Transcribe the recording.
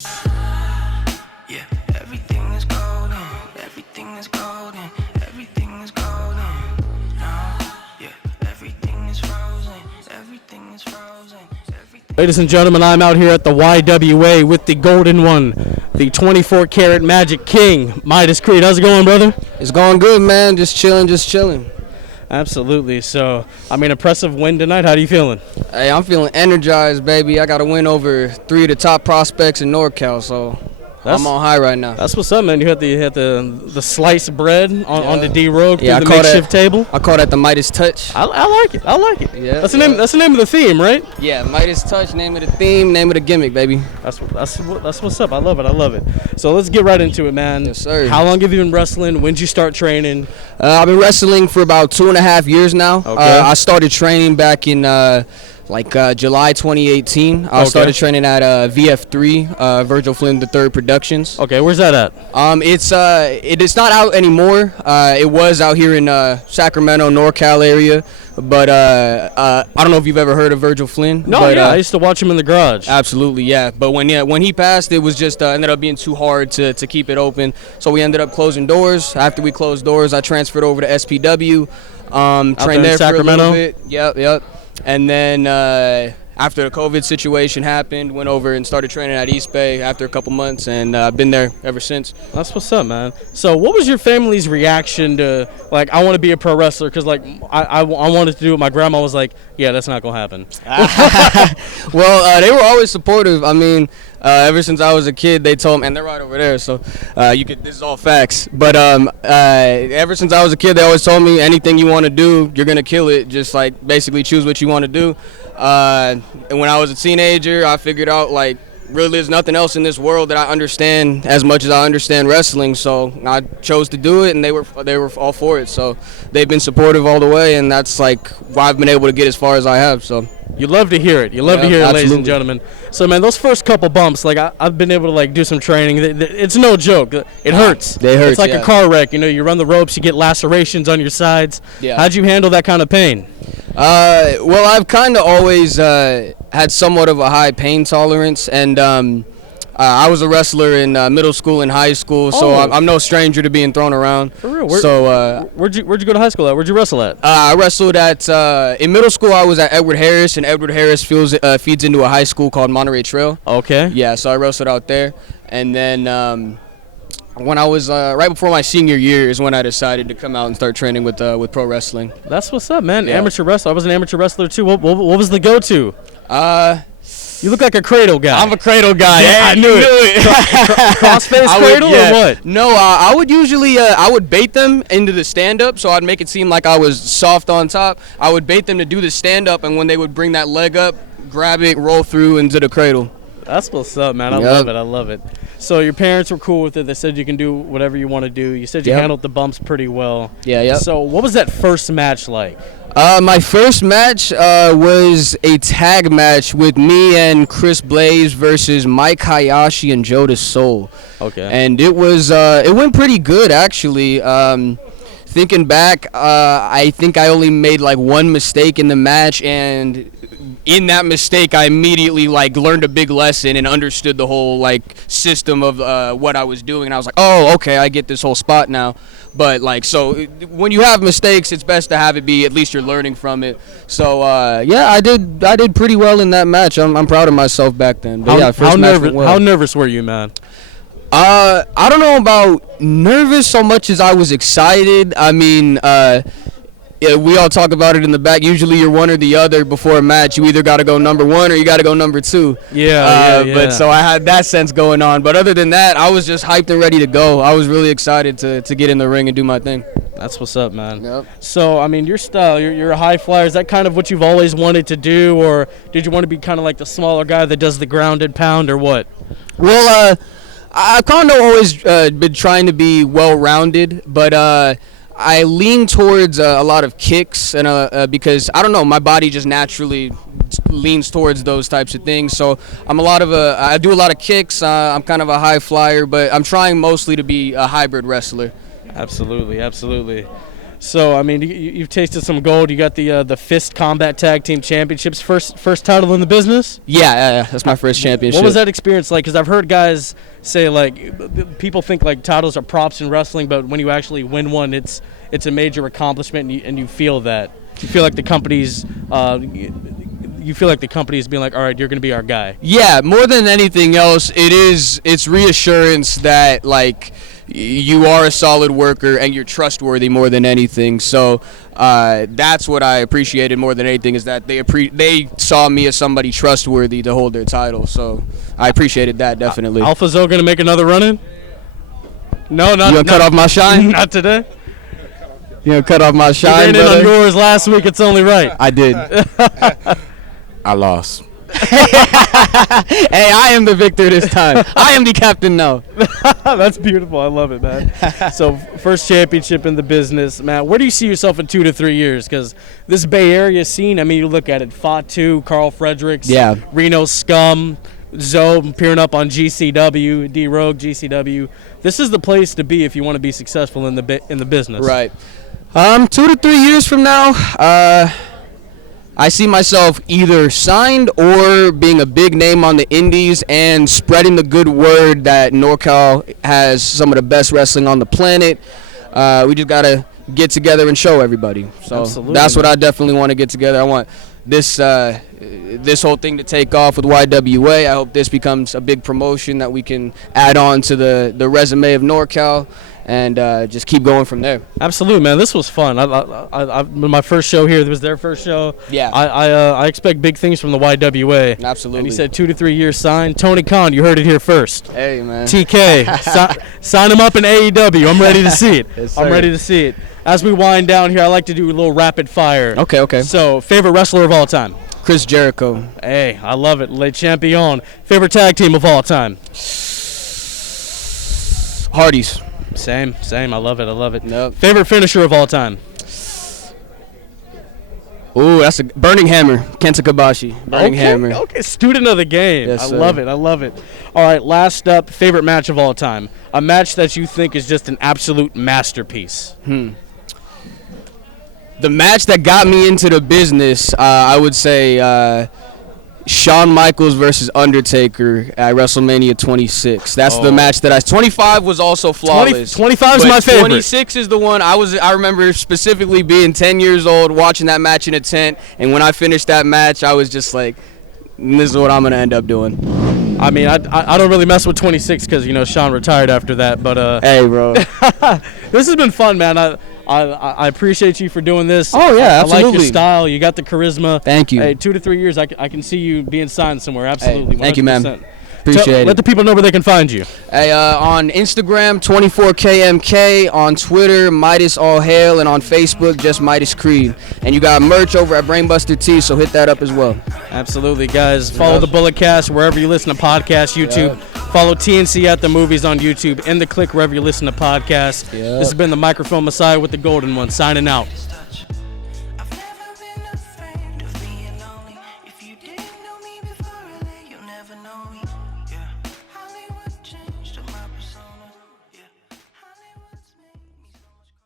Yeah, everything is golden. Everything is golden. Everything is golden. No, yeah, everything is frozen. Everything is frozen. Ladies and gentlemen, I'm out here at the YWA with the golden one, the 24 karat Magic King, Midas Kreed. How's it going, brother? It's going good, man. Just chilling. Absolutely. So, I mean, impressive win tonight. How are you feeling? Hey, I'm feeling energized, baby. I got to win over 3 of the top prospects in NorCal, so I'm on high right now. That's what's up, man. You had the sliced bread on the D-Rogue through I the call makeshift table. I call that the Midas Touch. I like it. I like it. Yeah, That's the name of the theme, right? Yeah, Midas Touch, name of the theme, name of the gimmick, baby. That's what's up. I love it. So let's get right into it, man. Yes, sir. How long have you been wrestling? When did you start training? I've been wrestling for about 2.5 years now. Okay. I started training back in July 2018. I started training at VF3, Virgil Flynn III Productions. Okay, where's that at? It's not out anymore. It was out here in Sacramento, NorCal area, but I don't know if you've ever heard of Virgil Flynn. No, but, I used to watch him in the garage. Absolutely, yeah. But when he passed, it was just ended up being too hard to keep it open. So we ended up closing doors. After we closed doors, I transferred over to SPW. Trained there for a little bit. Yep. And then after the COVID situation happened, went over and started training at East Bay after a couple months, and I've been there ever since. That's what's up, man. So what was your family's reaction to, like, I want to be a pro wrestler? Because, like, I wanted to do it. My grandma was like, yeah, that's not going to happen. Well, they were always supportive. I mean, ever since I was a kid, they told me, and they're right over there, so this is all facts. But ever since I was a kid, they always told me, anything you want to do, you're going to kill it. Just, like, basically choose what you want to do. And when I was a teenager, I figured out, like, really there's nothing else in this world that I understand as much as I understand wrestling, so I chose to do it, and they were all for it. So they've been supportive all the way, and that's, like, why I've been able to get as far as I have. So you love to hear it. You love to hear it, absolutely. ladies and gentlemen. So, man, those first couple bumps, like, I've been able to, like, do some training. It's no joke. It hurts. They hurt. It's like a car wreck. You know, you run the ropes, you get lacerations on your sides. Yeah. How'd you handle that kind of pain? Well, I've kind of always had somewhat of a high pain tolerance, and I was a wrestler in middle school and high school, so I'm no stranger to being thrown around. For real? Where'd you go to high school at? Where'd you wrestle at? I wrestled at in middle school. I was at Edward Harris, and Edward Harris feeds into a high school called Monterey Trail. Okay. Yeah, so I wrestled out there, and then when I was right before my senior year is when I decided to come out and start training with pro wrestling. That's what's up, man. Yeah. Amateur wrestler. I was an amateur wrestler too. What was the go-to? You look like a cradle guy. I'm a cradle guy. Yeah, I knew it. Crossface cradle or what? No, I would usually I would bait them into the stand-up, so I'd make it seem like I was soft on top. I would bait them to do the stand-up, and when they would bring that leg up, grab it, roll through into the cradle. That's what's up, man. I love it. So your parents were cool with it. They said you can do whatever you want to do. You said you handled the bumps pretty well. Yeah. So what was that first match like? My first match was a tag match with me and Chris Blaze versus Mike Hayashi and Joe DeSoul. Okay. And it went pretty good, actually. Thinking back, I think I only made like one mistake in the match, and in that mistake, I immediately learned a big lesson and understood the whole system of what I was doing. And I was like, oh, okay, I get this whole spot now. But so when you have mistakes, it's best to have it be at least you're learning from it. So yeah, I did pretty well in that match. I'm proud of myself back then. But how nervous were you, man? I don't know about nervous so much as I was excited. I mean, we all talk about it in the back. Usually you're one or the other before a match. You either got to go number one or you got to go number two. Yeah. But so I had that sense going on. But other than that, I was just hyped and ready to go. I was really excited to get in the ring and do my thing. That's what's up, man. Yep. So, I mean, your style, you're a high flyer. Is that kind of what you've always wanted to do, or did you want to be kind of like the smaller guy that does the grounded pound, or what? Well, I've kind of always been trying to be well-rounded, but I lean towards a lot of kicks, and because I don't know, my body just naturally leans towards those types of things. So I do a lot of kicks. I'm kind of a high flyer, but I'm trying mostly to be a hybrid wrestler. Absolutely. So I mean, you've tasted some gold. You got the Fist Combat Tag Team Championships, first title in the business. Yeah, that's my first championship. What was that experience like? Because I've heard guys say like people think like titles are props in wrestling, but when you actually win one, it's a major accomplishment, and you feel that. You feel like the company's. You feel like the company is being like, all right, you're going to be our guy. Yeah, more than anything else, it's reassurance that like you are a solid worker and you're trustworthy more than anything. So that's what I appreciated more than anything, is that they saw me as somebody trustworthy to hold their title. So I appreciated that definitely. Alpha Zoe going to make another run in? No, not. You gonna cut off my shine? Not today. You gonna cut off my shine, You ran in on yours last week. It's only right. I did. I lost. Hey, I am the victor this time. I am the captain now. That's beautiful. I love it, man. So, first championship in the business, man. Where do you see yourself in 2 to 3 years? Because this Bay Area scene, I mean, you look at it, Fatu, Carl Fredericks, Yeah. Reno Scum, Zoe appearing up on GCW, D-Rogue, GCW. This is the place to be if you want to be successful in the business. Right. 2 to 3 years from now, I see myself either signed or being a big name on the indies and spreading the good word that NorCal has some of the best wrestling on the planet. We just got to get together and show everybody. So Absolutely, that's what man. I definitely want to get together. I want this whole thing to take off with YWA. I hope this becomes a big promotion that we can add on to the resume of NorCal. And just keep going from there. Absolutely, man. This was fun. My first show here, it was their first show. Yeah. I expect big things from the YWA. Absolutely. And he said 2 to 3 years signed. Tony Khan, you heard it here first. Hey, man. TK, sign him up in AEW. I'm ready to see it. Yes, I'm sir. ready to see it. As we wind down here, I like to do a little rapid fire. Okay. So, favorite wrestler of all time? Chris Jericho. Hey, I love it. Le Champion. Favorite tag team of all time? Hardys. Same. I love it. Nope. Favorite finisher of all time? Ooh, that's a Burning Hammer. Kenta Kobashi. Burning Hammer. Okay, student of the game. Yes, I sir. love it. All right, last up, favorite match of all time. A match that you think is just an absolute masterpiece. The match that got me into the business, I would say Shawn Michaels versus Undertaker at WrestleMania 26. That's the match that 25 was also flawless. 25 is my favorite. 26 is the one I remember specifically being 10 years old watching that match in a tent, and when I finished that match, I was just like, this is what I'm going to end up doing. I mean, I don't really mess with 26 because, Sean retired after that. But Hey, bro. this has been fun, man. I appreciate you for doing this. Oh, yeah, I like absolutely. your style. You got the charisma. Thank you. Hey, 2 to 3 years, I can see you being signed somewhere. Absolutely. Hey, thank you, man. 100%. Appreciate Let it. the people know where they can find you. Hey, on Instagram, 24KMK, on Twitter, Midas All Hail, and on Facebook, just Midas Kreed. And you got merch over at Brainbuster T, so hit that up as well. Absolutely, guys. Follow the Bullet Cast wherever you listen to podcasts, YouTube. Follow TNC at the Movies on YouTube and The Click wherever you listen to podcasts. This has been the Microphone Messiah with the Golden One, signing out.